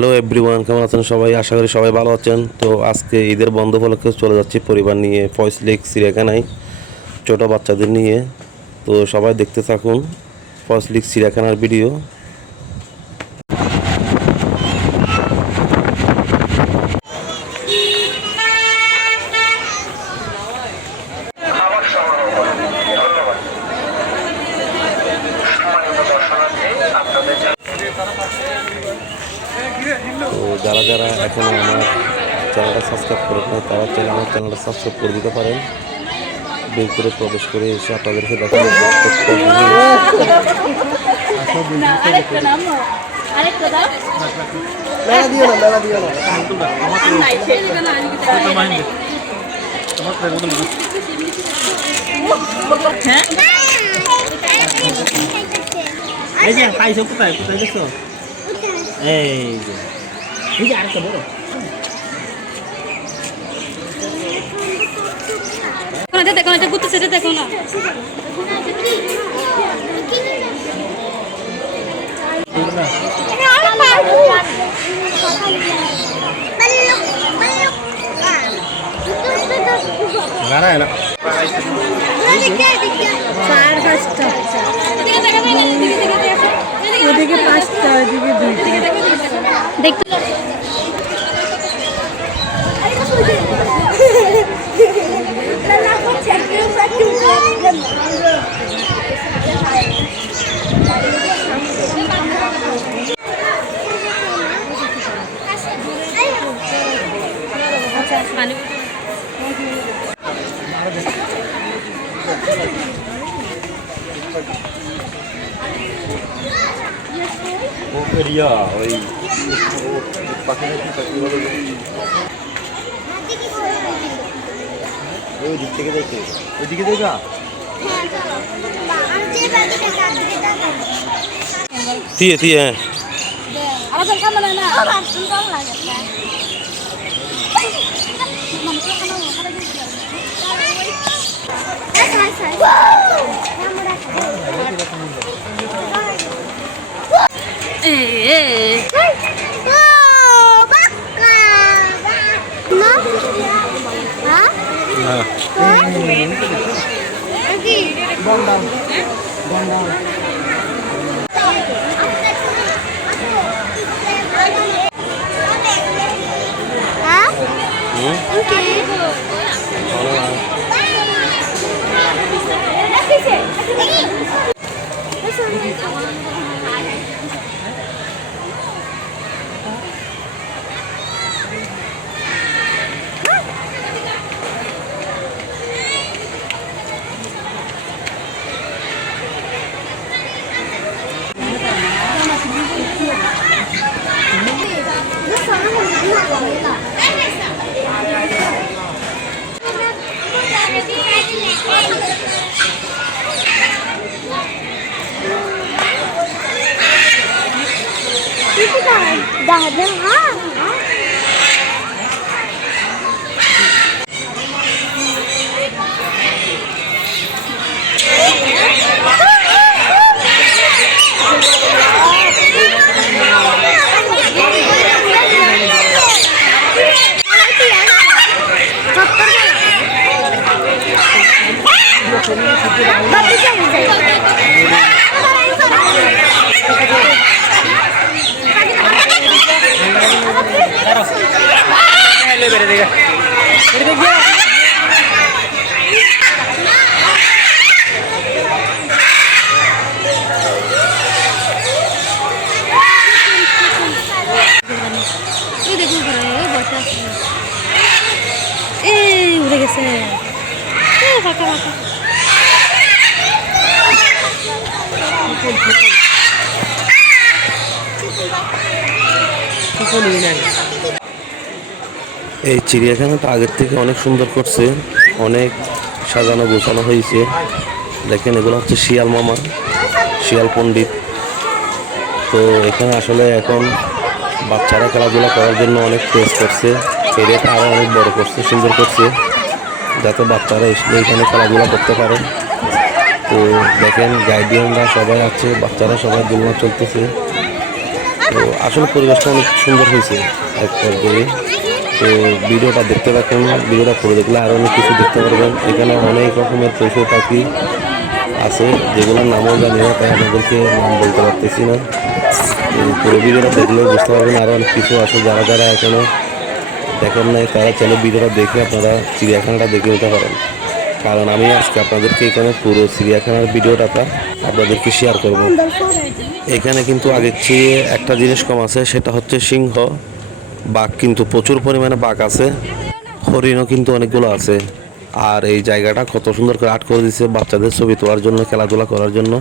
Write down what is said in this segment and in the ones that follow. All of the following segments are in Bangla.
হ্যালো এভরিওয়ান, কেমন আছেন সবাই? আশা করি সবাই ভালো আছেন। তো আজকে ঈদের বন্ধ উপলক্ষে চলে যাচ্ছি পরিবার নিয়ে ফয়েজ চিড়িয়াখানায় ছোটো বাচ্চাদের নিয়ে। তো সবাই দেখতে থাকুন ফয়েজ চিড়িয়াখানার ভিডিও। তো যারা যারা এখনও আমার চ্যানেলটা সাবস্ক্রাইব করেন না তারা আমার চ্যানেলটা সাবস্ক্রাইব করে দিতে পারেন। বের করে প্রবেশ করে এসে আপনাদেরকে দেখাবো প্রত্যেকটা আরেকটা বড় দেখো না ঘুরতেছে, দেখো না ওদিকে 5টা ওদিকে 2টা দেখতে ওইদিকে দেখা দিয়ে দিয়ে উড়ে গেছে ফাঁকা ফাঁকা এই চিড়িয়াখানাটা আগের থেকে অনেক সুন্দর করছে, অনেক সাজানো গোছানো হয়েছে। দেখেন এগুলো হচ্ছে শিয়াল মামা, শিয়াল পণ্ডিত। তো এখানে আসলে এখন বাচ্চারা খেলাধুলা করার জন্য অনেক প্লেস করছে, এরিয়াটা আরও অনেক বড় করছে, সুন্দর করছে, যাতে বাচ্চারা এসে এখানে খেলাধুলা করতে পারে। তো দেখেন গার্ডিয়ানরা সবাই আছে, বাচ্চারা সবাই দোলনা চলতেছে। তো আসলে পরিবেশটা অনেক সুন্দর হয়েছে এক পর্যায়ে। তো ভিডিওটা দেখতে থাকুন, ভিডিওটা করে দেখলে আরও অনেক কিছু দেখতে পারবেন। এখানে অনেক রকমের পশু পাখি আছে যেগুলোর নামও জানি না, তাই আপনাদেরকে নাম বলতে পারতেছি না। তো পুরো ভিডিওটা দেখলে বুঝতে পারবেন আরও অনেক কিছু আছে। যারা যারা এখনও দেখেন নাই তারা চলে ভিডিওটা দেখে আপনারা চিড়িয়াখানাটা দেখে নিতে পারেন। কারণ আমি আজকে আপনাদেরকে এখানে পুরো চিড়িয়াখানার ভিডিওটা আপনাদেরকে শেয়ার করব। এখানে কিন্তু আগের চেয়ে একটা জিনিস কম আছে, সেটা হচ্ছে সিংহ। বাঘ কিন্তু প্রচুর পরিমাণে বাঘ আছে, হরিণও কিন্তু অনেকগুলো আছে। আর এই জায়গাটা কত সুন্দর করে আর্ট করে দিচ্ছে বাচ্চাদের ছবি তোলার জন্য, খেলাধুলা করার জন্য।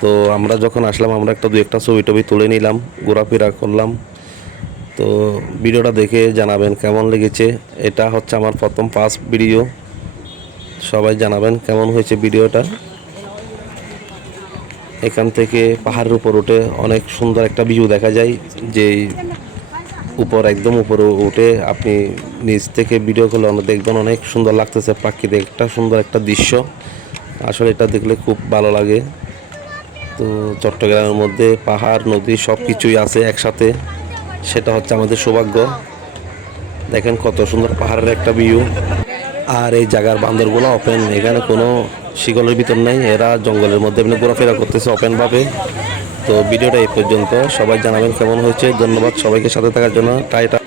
তো আমরা যখন আসলাম আমরা দু একটা ছবি টবি তুলে নিলাম, ঘোরাফেরা করলাম। তো ভিডিওটা দেখে জানাবেন কেমন লেগেছে। এটা হচ্ছে আমার প্রথম ফার্স্ট ভিডিও, সবাই জানাবেন কেমন হয়েছে ভিডিওটা। এখান থেকে পাহাড়ের উপর উঠে অনেক সুন্দর একটা ভিউ দেখা যায়, যে উপর একদম উপরে উঠে আপনি নিচ থেকে ভিডিও করলে দেখবেন অনেক সুন্দর লাগতেছে, প্রাকৃতিক একটা সুন্দর একটা দৃশ্য। আসলে এটা দেখলে খুব ভালো লাগে। তো চট্টগ্রামের মধ্যে পাহাড় নদী সব কিছুই আছে একসাথে, সেটা হচ্ছে আমাদের সৌভাগ্য। দেখেন কত সুন্দর পাহাড়ের একটা ভিউ। আর এই জায়গার বান্দরগুলো ওপেন, এখানে কোনো শিকলের ভিতর নেই, এরা জঙ্গলের মধ্যে এমনি ঘোরাফেরা করতেছে ওপেনভাবে। তো ভিডিওটা এই পর্যন্ত, সবাই জানাবেন কেমন হয়েছে। ধন্যবাদ সবাইকে সাথে থাকার জন্য। টাইটা।